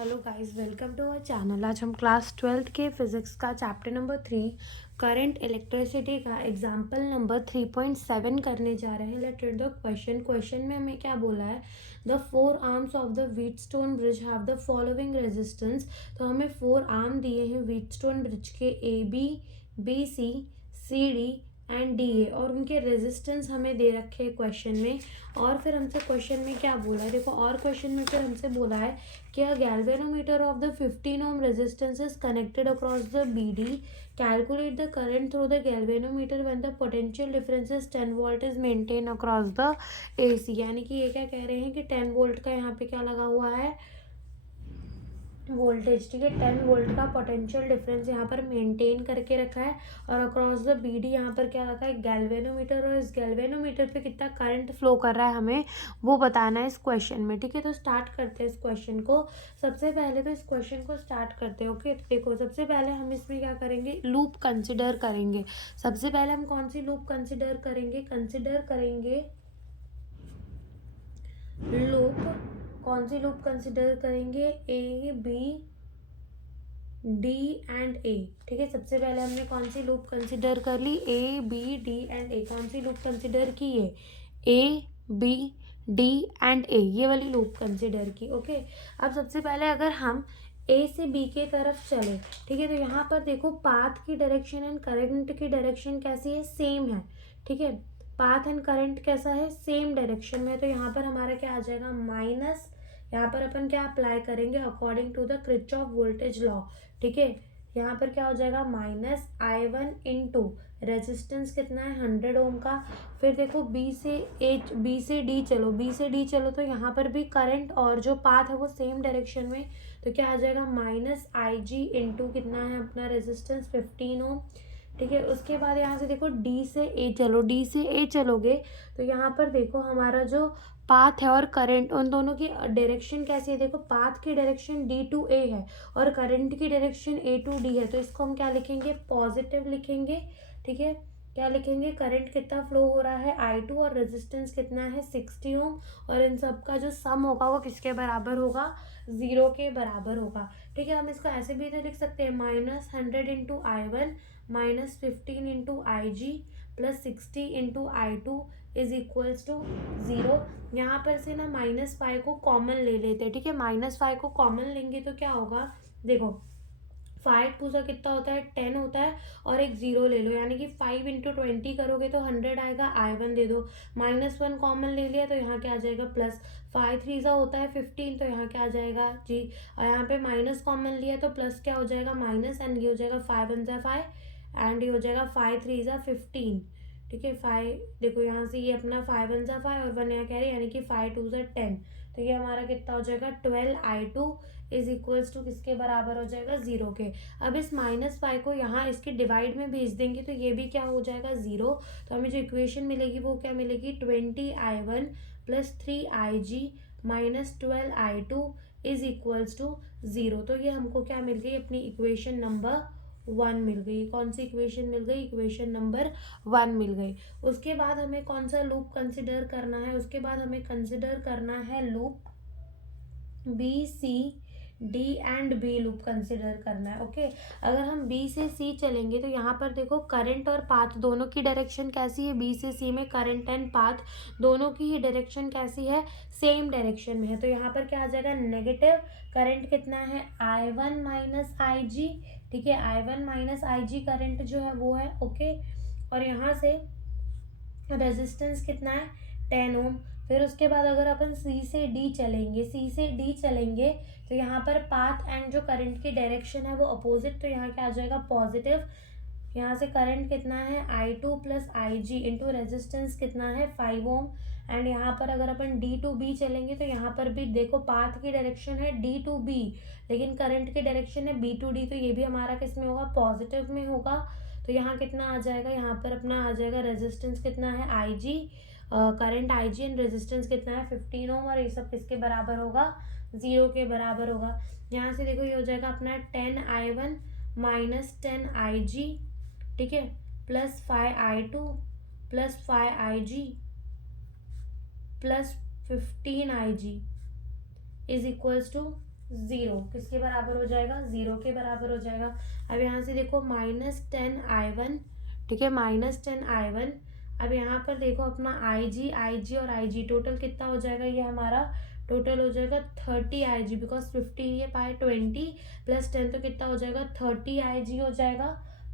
Hello guys, welcome to our channel. आज हम class 12th के फिजिक्स का चैप्टर नंबर 3 करंट इलेक्ट्रिसिटी का एग्जाम्पल नंबर 3.7 करने जा रहे हैं। लेट रीड द क्वेश्चन में हमें क्या बोला है। The 4 arms of the Wheatstone bridge have the following resistance. तो हमें 4 आर्म दिए हैं व्हीटस्टोन ब्रिज के, B C D and D A, और उनके रेजिस्टेंस हमें दे रखे हैं क्वेश्चन में। और फिर हमसे क्वेश्चन में क्या बोला है, देखो, और क्वेश्चन में फिर हमसे बोला है कि a galvanometer of the 15 ohm resistance is connected across the BD. Calculate the current through the galvanometer when the potential difference is 10 volt is maintained across the AC। यानी कि ये क्या कह रहे हैं कि 10 वोल्ट का यहाँ पे क्या लगा हुआ है, वोल्टेज, ठीक है। 10 वोल्ट का पोटेंशियल डिफरेंस यहाँ पर मेंटेन करके रखा है, और अक्रॉस द बीडी यहाँ पर क्या रखा है, गैल्वेनोमीटर, और इस गैल्वेनोमीटर पे कितना करंट फ्लो कर रहा है हमें वो बताना है इस क्वेश्चन में, ठीक है। तो स्टार्ट करते हैं इस क्वेश्चन को। सबसे पहले तो इस क्वेश्चन को स्टार्ट करते हैं। ओके, देखो, सबसे पहले हम इसमें क्या करेंगे, लूप कंसिडर करेंगे। सबसे पहले हम कौन सी लूप कंसिडर करेंगे, लूप, कौन सी लूप कंसिडर करेंगे, ए बी डी एंड ए, ठीक है। सबसे पहले हमने कौन सी लूप कंसिडर कर ली, ए बी डी एंड ए। कौन सी लूप कंसिडर की है, ए बी डी एंड ए, ये वाली लूप कंसिडर की। ओके, अब सबसे पहले अगर हम ए से बी के तरफ चले, ठीक है, तो यहाँ पर देखो पाथ की डायरेक्शन एंड करंट की डायरेक्शन कैसी है, सेम है, ठीक है। पाथ एंड करंट कैसा है, सेम डायरेक्शन में। तो यहाँ पर हमारा क्या आ जाएगा, माइनस, यहाँ पर अपन क्या अप्लाई करेंगे, according to the Kirchhoff voltage law, ठीक है। यहाँ पर क्या हो जाएगा, माइनस I1 इंटू रेजिस्टेंस कितना है, 100 ओम का। फिर देखो बी से डी चलो, तो यहाँ पर भी करंट और जो पाथ है वो सेम डायरेक्शन में। तो क्या आ जाएगा, माइनस IG इंटू कितना है अपना रेजिस्टेंस, 15 ओम, ठीक है। उसके बाद यहाँ से देखो डी से ए चलोगे, तो यहाँ पर देखो हमारा जो पाथ है और करंट, उन दोनों की डायरेक्शन कैसी है, देखो पाथ की डायरेक्शन D टू A है और करंट की डायरेक्शन A टू D है। तो इसको हम क्या लिखेंगे, पॉजिटिव लिखेंगे, ठीक है। क्या लिखेंगे, करंट कितना फ्लो हो रहा है, I2, और रेजिस्टेंस कितना है, 60 ओम, और इन सब का जो सम होगा वो किसके बराबर होगा, 0 के बराबर होगा, ठीक है। हम इसको ऐसे भी तो लिख सकते हैं, -100 into I1 -15 into IG plus 60 into I2 is equals to 0। यहाँ पर से ना -5 को कॉमन ले लेते हैं, ठीक है। -5 को कॉमन लेंगे तो क्या होगा, देखो 5 टू सा कितना होता है, 10 होता है, और एक 0 ले लो, यानी कि 5 इंटू 20 करोगे तो 100 आएगा। I1 दे दो, -1 कॉमन ले लिया तो यहाँ क्या आ जाएगा, प्लस 5 3 सा होता है 15, तो यहाँ क्या आ जाएगा जी, और यहाँ पे माइनस कॉमन लिया तो प्लस क्या हो जाएगा, माइनस, एंड ये हो जाएगा 5 1 सा 5, एंड ये हो जाएगा 5 3 सा 15, ठीक है। 5, देखो यहाँ से ये अपना 5 1 सा 5 और 1 यहाँ कह रहे हैं, यानी कि 5 2 सा 10, तो ये हमारा कितना हो जाएगा, 12I2 इज इक्वल्स टू किसके बराबर हो जाएगा, 0 के। अब इस -5 को यहाँ इसके डिवाइड में भेज देंगे तो ये भी क्या हो जाएगा, 0। तो हमें जो इक्वेशन मिलेगी वो क्या मिलेगी, 20I1 plus 3IG minus 12I2 is equals to 0। तो ये हमको क्या मिल गई, अपनी इक्वेशन नंबर 1 मिल गई। कौन सी इक्वेशन मिल गई, इक्वेशन नंबर 1 मिल गई। उसके बाद हमें कौन सा लूप कंसिडर करना है, उसके बाद हमें कंसिडर करना है loop BC, D and B loop consider करना है। ओके, अगर हम B से C चलेंगे तो यहाँ पर देखो करंट और पाथ दोनों की डायरेक्शन कैसी है, B से C में करंट एंड पाथ दोनों की ही डायरेक्शन कैसी है, सेम डायरेक्शन में है। तो यहाँ पर क्या आ जाएगा, नेगेटिव, करंट कितना है, I1 माइनस IG, ठीक है। I1 माइनस IG करंट जो है वो है, ओके। और यहाँ से रेजिस्टेंस कितना है, 10 ओम। फिर उसके बाद अगर अपन सी से डी चलेंगे तो यहाँ पर पाथ एंड जो करंट की डायरेक्शन है वो अपोजिट, तो यहाँ क्या आ जाएगा, पॉजिटिव। यहाँ से करंट कितना है, I2 plus IG into resistance कितना है, 5 ओम। एंड यहाँ पर अगर अपन D टू B चलेंगे तो यहाँ पर भी देखो पाथ की डायरेक्शन है D टू B, लेकिन करंट की डायरेक्शन है B टू D, तो ये भी हमारा किस में होगा, पॉजिटिव में होगा। तो यहाँ कितना आ जाएगा, यहाँ पर अपना आ जाएगा रेजिस्टेंस कितना है, IG, current IG and resistance कितना है, 15 ओम, और ये सब किसके बराबर होगा, 0 के बराबर होगा। यहाँ से देखो ये हो जाएगा अपना 10I1 माइनस 10IG, ठीक है, plus 5I2 plus 5IG plus 15IG is equals to zero किसके बराबर हो जाएगा, ज़ीरो के बराबर हो जाएगा। अब यहाँ से देखो -10I1, ठीक है, -10I1। अब यहाँ पर देखो अपना IG और IG टोटल कितना हो जाएगा, ये हमारा टोटल हो जाएगा 30IG, बिकॉज 15 ये पाए 20 प्लस 10 तो कितना हो जाएगा 30IG हो जाएगा,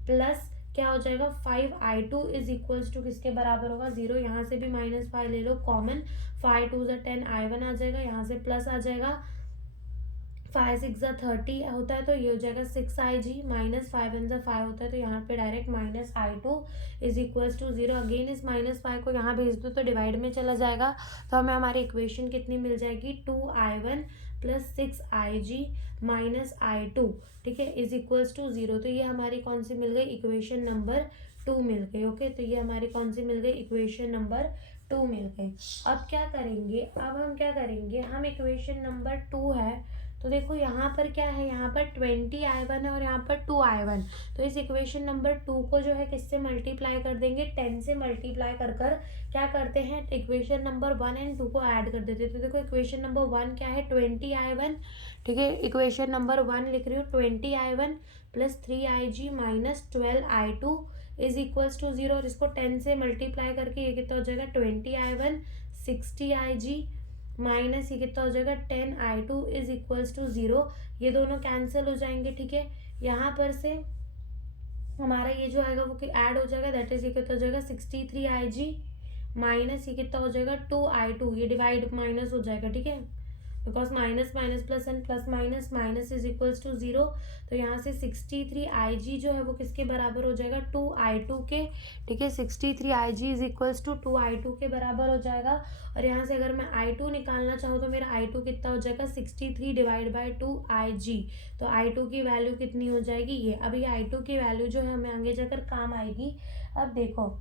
प्लस क्या हो जाएगा 5I2 इज इक्वल्स टू किसके बराबर होगा, ज़ीरो। यहाँ से भी -5 ले लो कॉमन, 5 2 10I1 आ जाएगा, यहाँ से प्लस आ जाएगा 5 6 30 होता है तो ये हो जाएगा 6IG, -5 1 5 होता है तो यहाँ पे direct -I2 is equals to 0। Again इस -5 को यहाँ भेज दो तो डिवाइड में चला जाएगा, तो हमें हमारी इक्वेशन कितनी मिल जाएगी, 2I1 प्लस 6IG -I2, ठीक है, इज इक्वल्स टू 0। तो ये हमारी कौन सी मिल गई, इक्वेशन नंबर 2 मिल गई। ओके, तो ये हमारी कौन सी मिल गई, इक्वेशन नंबर 2 मिल गई। अब क्या करेंगे, अब हम क्या करेंगे, हम इक्वेशन नंबर 2 है तो देखो यहाँ पर क्या है, यहाँ पर 20I1 है और यहाँ पर 2I1, तो इस इक्वेशन नंबर 2 को जो है किससे मल्टीप्लाई कर देंगे, 10 से मल्टीप्लाई कर कर क्या करते हैं, इक्वेशन नंबर 1 एंड 2 को ऐड कर देते हैं। तो देखो इक्वेशन नंबर 1 क्या है, 20I1, ठीक है, इक्वेशन नंबर 1 लिख रही हूँ 20I1 plus 3IG minus 12I2 is equals to 0, और इसको 10 से मल्टीप्लाई करके ये कितना हो जाएगा 20I1 60IG माइनस ये कितना हो जाएगा 10I2 इज इक्वल्स टू 0। ये दोनों कैंसिल हो जाएंगे, ठीक है, यहाँ पर से हमारा ये जो आएगा वो ऐड हो जाएगा, दैट इज ये कितना हो जाएगा 63IG माइनस ये कितना हो जाएगा 2I2, ये डिवाइड माइनस हो जाएगा, ठीक है, because minus minus plus and plus minus minus is equals to 0। तो यहाँ से 63IG जो है वो किसके बराबर हो जाएगा 2I2 के, ठीक है, 63IG is equals to 2I2 के बराबर हो जाएगा। और यहाँ से अगर मैं I2 निकालना चाहूँ तो मेरा I2 कितना हो जाएगा 63 डिवाइड बाई 2IG, तो I2 की वैल्यू कितनी हो जाएगी ये, अभी I2 की वैल्यू जो है हमें आगे जाकर काम आएगी। अब देखो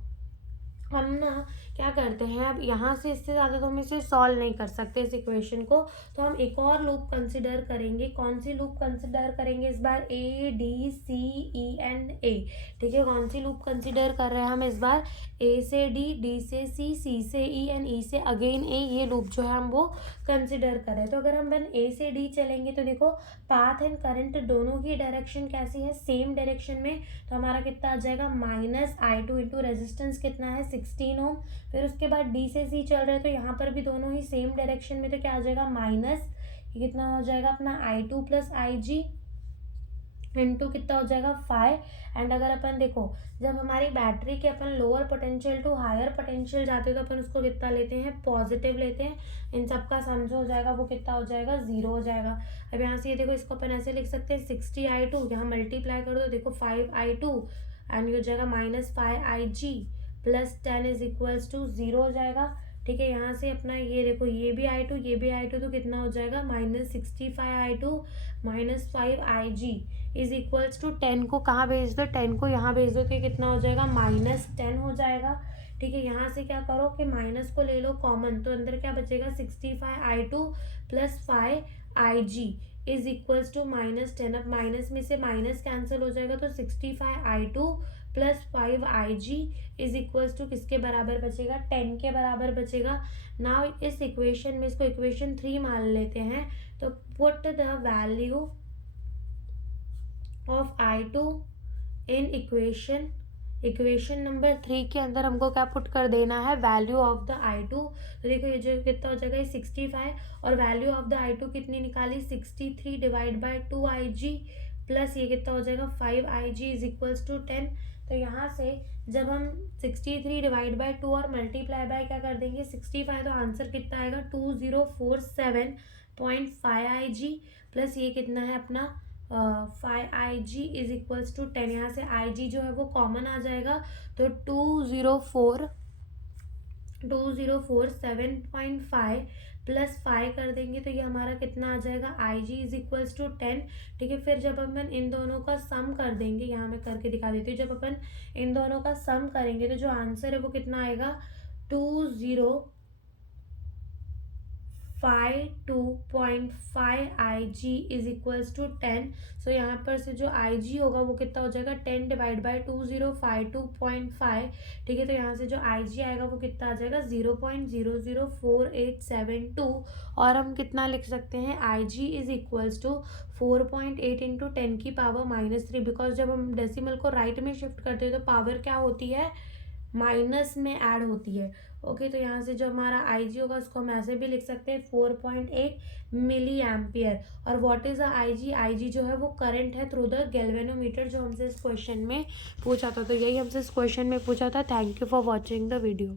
हम ना क्या करते हैं, अब यहाँ से इससे ज़्यादा तो हम इसे सॉल्व नहीं कर सकते इस इक्वेशन को, तो हम एक और लूप कंसिडर करेंगे। कौन सी लूप कंसिडर करेंगे इस बार, A D C E and A, ठीक है, कौन सी लूप कंसिडर कर रहे हैं हम इस बार, A से D, D से C से E एंड E से अगेन A, ये लूप जो है हम वो कंसिडर कर रहे हैं। तो अगर हम A से D चलेंगे तो देखो पाथ एंड करंट दोनों की डायरेक्शन कैसी है, सेम डायरेक्शन में, तो हमारा कितना आ जाएगा -I2 इंटू रेजिस्टेंस कितना है 16 ओम। फिर उसके बाद D से C चल रहे हैं तो यहाँ पर भी दोनों ही सेम डायरेक्शन में, तो क्या आ जाएगा माइनस ये कितना हो जाएगा अपना I2 प्लस IG इंटू कितना हो जाएगा 5। एंड अगर अपन देखो जब हमारी बैटरी के अपन lower potential to higher potential जाते हैं तो अपन उसको कितना लेते हैं, पॉजिटिव लेते हैं, इन सब का सम जो हो जाएगा वो कितना हो जाएगा 0 हो जाएगा। अब यहाँ से ये देखो इसको अपन ऐसे लिख सकते हैं 60I2, यहाँ मल्टीप्लाई कर दो देखो 5I2 एंड ये हो जाएगा -5IG plus 10 is equals to 0 हो जाएगा, ठीक है। यहाँ से अपना ये देखो ये भी I2 ये भी I2 तो कितना हो जाएगा -65I2 -5IG is equals to 10 को कहाँ भेज दो, 10 को यहाँ भेज दो तो ये कितना हो जाएगा -10 हो जाएगा, ठीक है। यहाँ से क्या करो कि माइनस को ले लो कॉमन, तो अंदर क्या बचेगा 65I2 plus 5IG is equals to -10। अब माइनस में से माइनस कैंसिल हो जाएगा तो 65I2 plus 5IG is equals to किसके बराबर बचेगा, 10 के बराबर बचेगा। नाउ इस इक्वेशन में इसको इक्वेशन 3 मान लेते हैं, तो put the value of I2 in equation number 3 के अंदर हमको क्या पुट कर देना है, वैल्यू ऑफ द I2। तो देखो ये जो कितना हो जाएगा 65 और वैल्यू ऑफ द I2 कितनी निकाली 63 डिवाइड बाई 2IG प्लस ये कितना हो जाएगा 5IG इज इक्वल्स टू 10। तो यहाँ से जब हम 63 डिवाइड बाई 2 और मल्टीप्लाई बाय क्या कर देंगे 65, तो आंसर कितना आएगा 2047.5IG प्लस ये कितना है अपना 5IG इज इक्वल्स टू 10। यहाँ से IG जो है वो कॉमन आ जाएगा तो 2047.5 प्लस 5 कर देंगे तो ये हमारा कितना आ जाएगा IG इज इक्वल्स टू 10, ठीक है। फिर जब अपन इन दोनों का सम कर देंगे, यहाँ मैं करके दिखा देती हूँ, जब अपन इन दोनों का सम करेंगे तो जो आंसर है वो कितना आएगा 52.5 IG इज इक्वल्स टू 10। सो यहाँ पर से जो IG होगा वो कितना हो जाएगा 10 डिवाइड बाई 2052.5। ठीक है, तो यहाँ से जो IG आएगा वो कितना आ जाएगा 0.004872। और हम कितना लिख सकते हैं IG is equals to 4.8 into 10⁻³ because जब हम डेसिमल को राइट में शिफ्ट करते हैं तो पावर क्या होती है माइनस में ऐड होती है। ओके, तो यहाँ से जो हमारा IG होगा उसको हम ऐसे भी लिख सकते हैं 4.8 मिली एम्पियर। और व्हाट इज IG जो है वो करंट है थ्रू द गैल्वेनोमीटर, जो हमसे इस क्वेश्चन में पूछा था। तो यही हमसे इस क्वेश्चन में पूछा था। Thank you for watching the video.